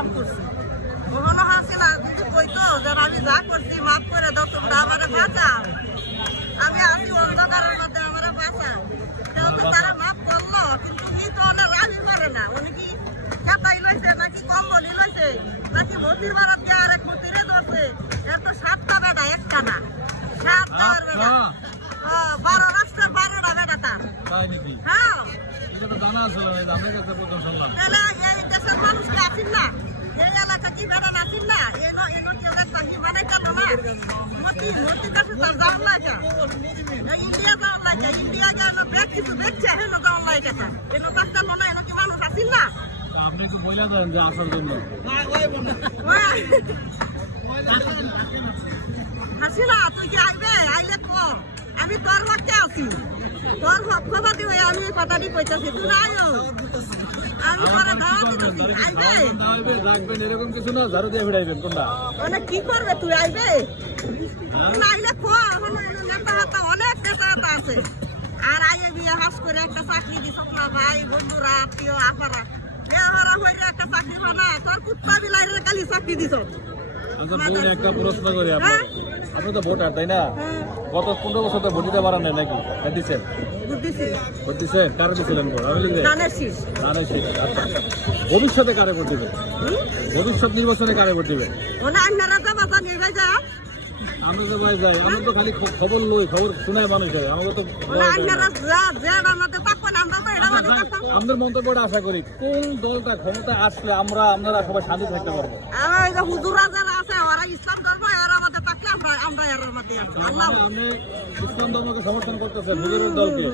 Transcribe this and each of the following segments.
কাম করছি কখনো হাসিনা যদি কইতো যে আমি যা করছি মাফ করে দাও তোমরা আমারে বাঁচাও আমি আসি অন্ধকারের মধ্যে আমারে বাঁচাও তো তারা মাফ করলো কিন্তু উনি তো ওনার রাজি করে না উনি কি খেতাই লইছে নাকি কম্বলি লইছে নাকি ভর্তির ভাড়াত দিয়ে আরেক ভর্তিরে ধরছে এর তো 7টা বেটা একটা না 7 টাকার বেটা 12 রাষ্ট্রের 12টা বেটা তার তাই নাকি হ্যাঁ এটা তো জানা আছে আমাদের কাছে প্রথম শুনলাম এই দেশের মানুষকে আছেন না এই এলাকা কি বেড়া আছেন না এনো কেউ একটা হিমানে কেন না মতি কাছে তার যাওয়ার লাগে ইন্ডিয়া যাওয়ার লাগে ইন্ডিয়া গেল ব্যাগ কিছু দেখছে হেন যাওয়ার লাগে এনো ডাক্তার মনে এনো কি মানুষ আছেন না আপনি একটু বলে দেন যে আসার জন্য হাসিনা তুই কি আইবে আইলে ক আমি তোর পক্ষে আছি তোর পক্ষপাতি হয়ে আমি কথাটি কইতাছি তুই আইও আমি পরে দাওয়াত দিতেছি আইবে রাখবেন এরকম কিছু না ঝাড়ু দিয়ে ফিরাইবেন কোনটা মানে কি করবে তুই আইবে তুই আইলে ক এখন নেতা হাতা অনেক নেতা হাতা আছে আর আইয়ে বিয়ে হাস করে একটা চাকরি দিছ না ভাই বন্ধুরা আত্মীয় আপারা হারা হইলে একটা চাকরি বানা তোর কুত্তা বিলাইরে খালি চাকরি দিছ আচ্ছা বলুন একটা প্রশ্ন করি আপনার আপনি তো ভোটার তাই না গত 15 বছর তো ভোট দিতে পারেন না নাকি দিচ্ছেন ভোট দিচ্ছেন কারে দিচ্ছিলেন ভোট আমি লিখে আচ্ছা ভবিষ্যতে কারে ভোট দিবেন ভবিষ্যৎ নির্বাচনে কারে ভোট দিবেন আমরা তো ভাই যাই আমরা তো খালি খবর লই খবর শোনায় মানুষ হয় আমাকে তো আমাদের মন্তব্যটা আশা করি কোন দলটা ক্ষমতা আসলে আপনারা সবাই শান্তি থাকতে পারবো আপনি ইসলাম ধর্মকে সমর্থন করতেছেন হুজুরের দলকে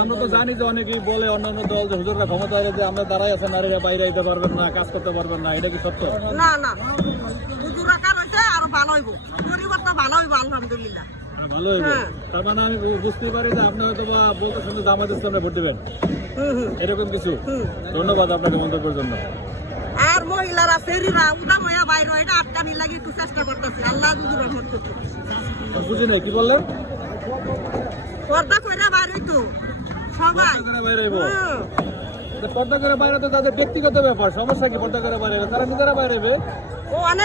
আমরা তো জানি যে অনেকেই বলে অন্যান্য দল যে হুজুররা ক্ষমতা এলে যে আমরা দাঁড়াই আছে নারীরা বাইরে আইতে পারবেন না কাজ করতে পারবেন না এটা কি সত্য না না হুজুরা কার হইছে আর ভালো হইব পরিবর্তন ভালো হইব আলহামদুলিল্লাহ ভালো হইব তার মানে আমি বুঝতে পারি যে আপনি হয়তো বা বলতেছেন যে জামাত ইসলামে ভোট দিবেন এরকম কিছু ধন্যবাদ আপনাকে মন্তব্যের জন্য আর মহিলারা ফেরিরা উদাম হইয়া বাইরে এটা আটকানি লাগি একটু চেষ্টা করতেছে আল্লাহ যদি রহমত করতে বুঝি নাই কি বললেন পর্দা কইরা বাইরে তো সবাই বাইরে আইব পর্দা করে বাইরে তো তাদের ব্যক্তিগত ব্যাপার সমস্যা কি পর্দা করে বাইরে তারা নিজেরা বাইরে ও